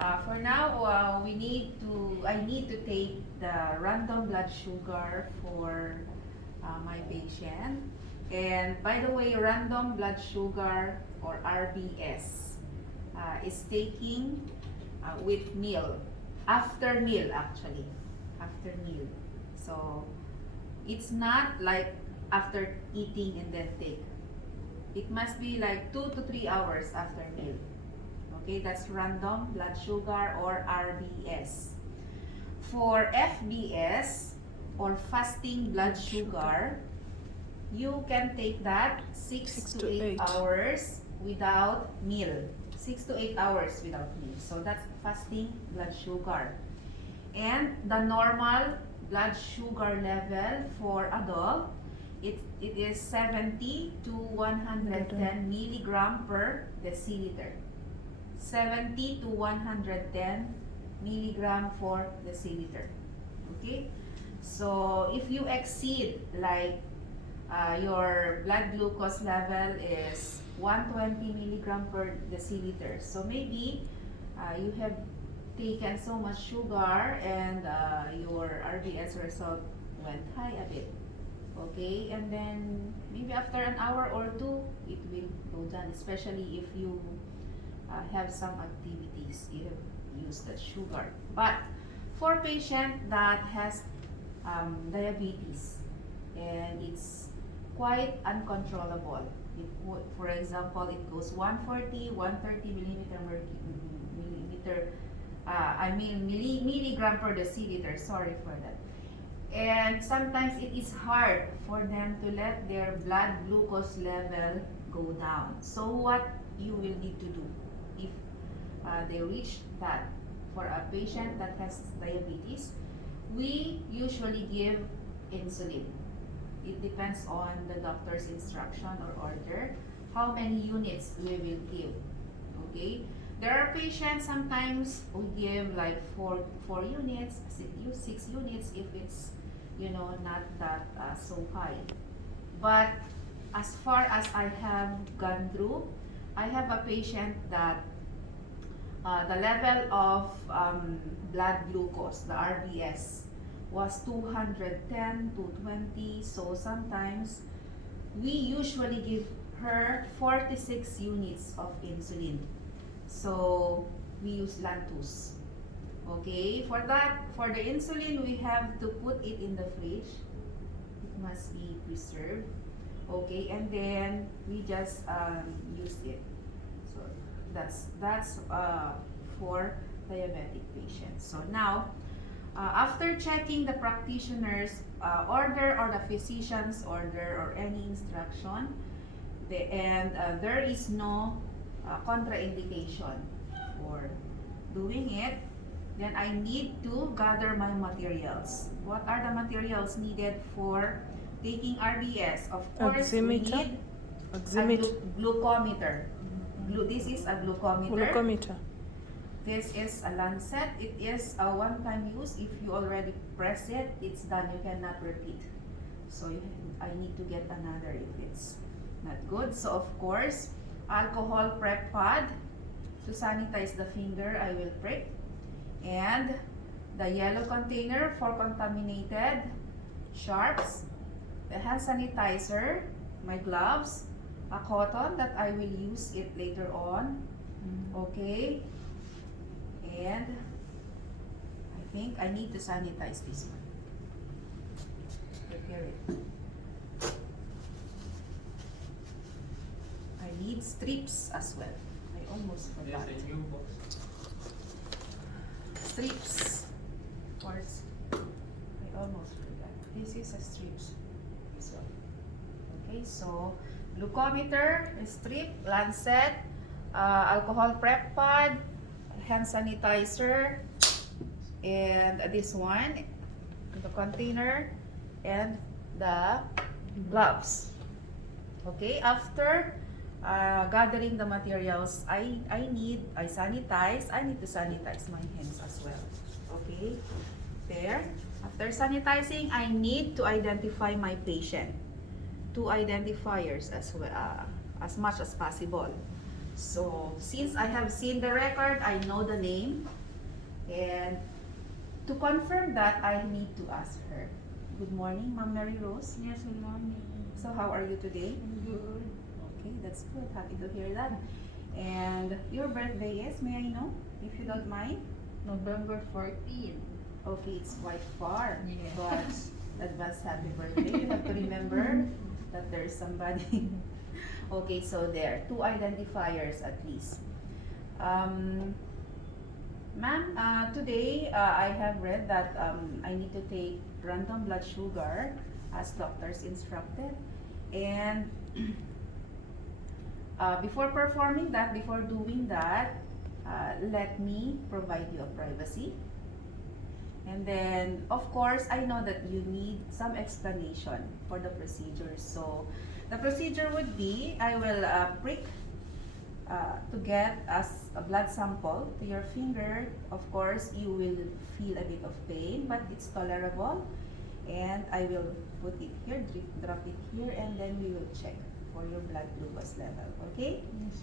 For now, I need to take the random blood sugar for my patient. And by the way, random blood sugar or RBS is taking with meal, after meal actually, after meal. So it's not like after eating and then take. It must be like 2 to 3 hours after meal. Okay, that's random blood sugar or RBS. For FBS or fasting blood sugar, you can take that 6 to 8 hours without meal. 6 to 8 hours without meal. So that's fasting blood sugar. And the normal blood sugar level for adult, it is 70 to 110 milligram per deciliter. 70 to 110 milligram for deciliter. Okay? So if you exceed like your blood glucose level is 120 milligram per deciliter. So maybe you have taken so much sugar and your RBS result went high a bit. Okay, and then maybe after an hour or two, it will go down, especially if you have some activities, you have used the sugar. But for patient that has diabetes and it's quite uncontrollable, for example, it goes 140, 130 milligram per deciliter, sorry for that. And sometimes it is hard for them to let their blood glucose level go down. So what you will need to do if they reach that, for a patient that has diabetes, we usually give insulin. It depends on the doctor's instruction or order how many units we will give. Okay, there are patients sometimes we give like four units, 6 units if it's not that so high. But as far as I have gone through, I have a patient that the level of blood glucose, the RBS, was 210 to 20. So sometimes we usually give her 46 units of insulin. So we use Lantus. Okay, for that, for the insulin, we have to put it in the fridge. It must be preserved. Okay, and then we just use it. So that's for diabetic patients. So now, after checking the practitioner's order or the physician's order or any instruction, there is no contraindication for doing it, then I need to gather my materials. What are the materials needed for taking RBS? Of course, we need a glucometer. This is a glucometer. This is a lancet. It is a one-time use. If you already press it, it's done. You cannot repeat. So I need to get another if it's not good. So of course, alcohol prep pad. To sanitize the finger, I will prick. And the yellow container for contaminated sharps, the hand sanitizer, my gloves, a cotton that I will use it later on. Okay, and I think I need to sanitize this one. Prepare it. I need strips as well. I almost forgot. There's a new box. Strips. Of course, I almost forgot. This is a strips. This one. Okay, so glucometer, strip, lancet, alcohol prep pad, hand sanitizer, and this one, the container, and the gloves. Okay, after gathering the materials, I need to sanitize my hands as well. Okay, there. After sanitizing, I need to identify my patient. 2 identifiers as well, as much as possible. So, since I have seen the record, I know the name. And to confirm that, I need to ask her. Good morning, Ma'am Mary Rose. Yes, good morning. So, how are you today? I'm good. Okay, that's good. Happy to hear that. And your birthday is, may I know, if you don't mind? November 14. Okay, it's quite far. Yes. But advance happy birthday. You have to remember that there's somebody. Okay, so there, 2 identifiers at least. Ma'am, today I have read that I need to take random blood sugar as doctors instructed. And before performing that, before doing that, let me provide you a privacy. And then, of course, I know that you need some explanation for the procedure. So, the procedure would be, I will prick to get as a blood sample to your finger. Of course, you will feel a bit of pain, but it's tolerable. And I will put it here, drop it here, and then we will check for your blood glucose level. Okay? Yes,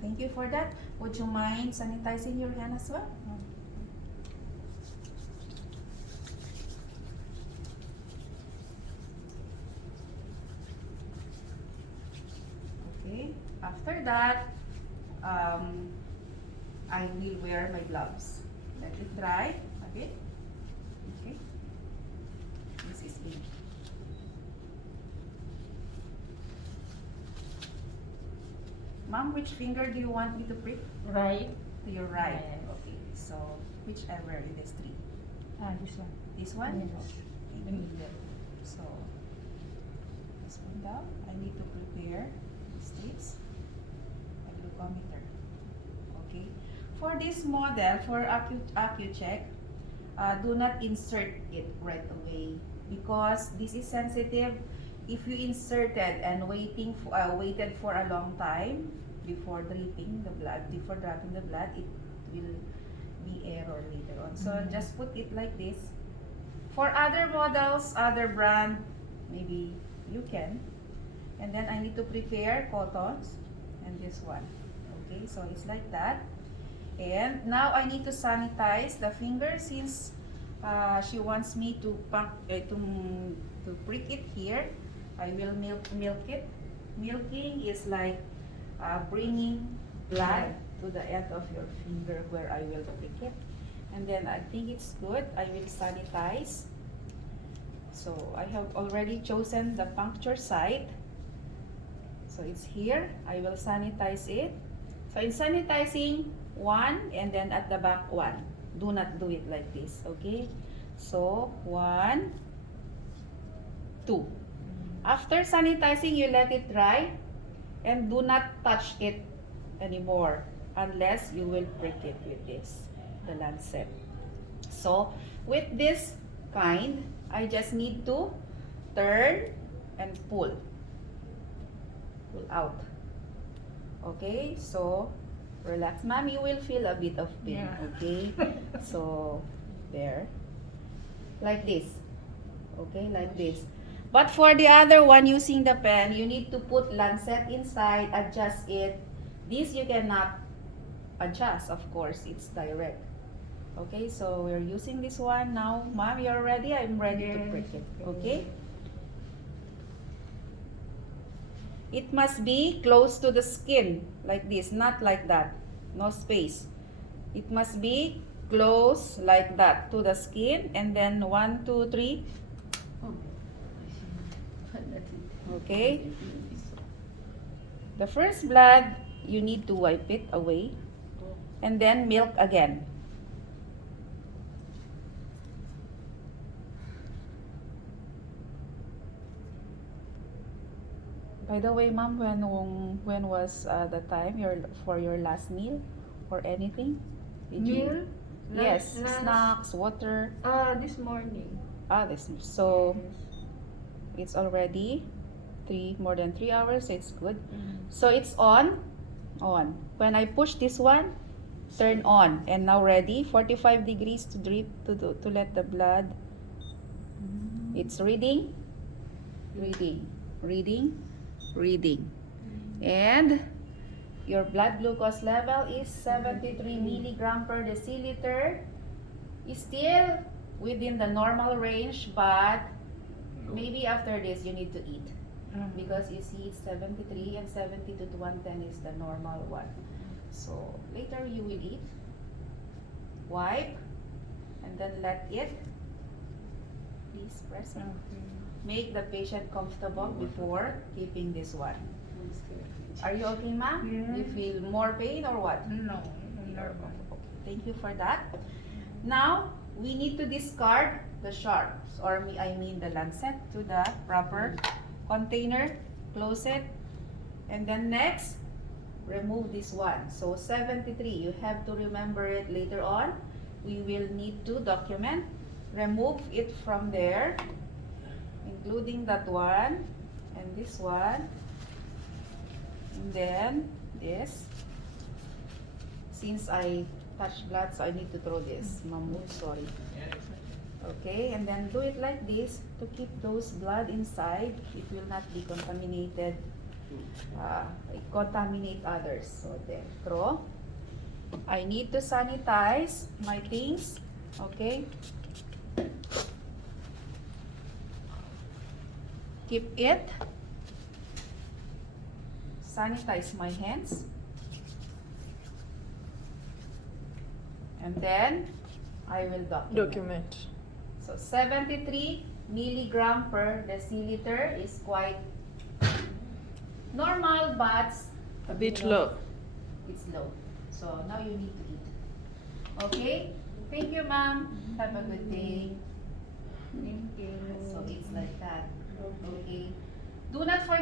Thank you for that. Would you mind sanitizing your hand as well? Okay. After that, I will wear my gloves. Let it dry a bit. Okay. This is it. Ma'am, which finger do you want me to prick? Right. To your right. Yes. Okay. So, whichever in these 3. This one. This one? Yes. Okay. The middle. So, this one down. I need to prepare the strips. A glucometer. Okay. For this model, for AccuCheck, do not insert it right away because this is sensitive. If you inserted and waited for a long time before dropping the blood, it will be error later on. So just put it like this. For other models, other brand, maybe you can. And then I need to prepare cottons and this one. Okay, so it's like that. And now I need to sanitize the finger since she wants me to prick it here. I will milk it. Milking is like bringing blood to the end of your finger where I will prick it. And then I think it's good. I will sanitize. So I have already chosen the puncture site. So it's here. I will sanitize it. So in sanitizing, 1 and then at the back 1. Do not do it like this, okay? So 1, 2. After sanitizing, you let it dry and do not touch it anymore unless you will prick it with this, the lancet. So with this kind, I just need to turn and pull out. Okay, so relax. Ma'am, you will feel a bit of pain, Yeah. okay? So, there. Like this. Okay, like this. But for the other one, using the pen, you need to put lancet inside, adjust it. This you cannot adjust, of course, it's direct. Okay, so we're using this one now. Ma'am, you're ready? I'm ready to prick it. Okay? It must be close to the skin, like this, not like that. No space. It must be close like that to the skin, and then 1, 2, 3. Okay? The first blood, you need to wipe it away, and then milk again. By the way, ma'am, when was the time for your last meal or anything? Did you? Meal? Yes, snacks, water. This morning. This. So it's already more than 3 hours. So it's good. So it's on. When I push this one, turn on, and now ready. 45 degrees to drip to let the blood. It's reading, reading, and Your blood glucose level is 73 milligram per deciliter. Is still within the normal range, but maybe after this you need to eat. Because you see it's 73 and 72 to 110 is the normal one. So later you will eat, wipe, and then let it. Please press it. Make the patient comfortable before keeping this one. Are you okay, ma'am? Yeah. You feel more pain or what? No. Okay, thank you for that. Now, we need to discard the sharps, or I mean the lancet, to the proper container. Close it. And then next, remove this one. So 73, you have to remember it later on. We will need to document. Remove it from there, including that one and this one. And then this. Since I touched blood, so I need to throw this. Mammoth, sorry. Okay, and then do it like this to keep those blood inside. It will not be contaminated. Contaminate others. So there, throw. I need to sanitize my things. Okay. Keep it. Sanitize my hands. And then I will document. So 73 milligram per deciliter is quite normal, but A bit you know, low. It's low. So now you need to eat. Okay? Thank you, ma'am. Have a good day. Thank you. So it's like that. Okay. Do not forget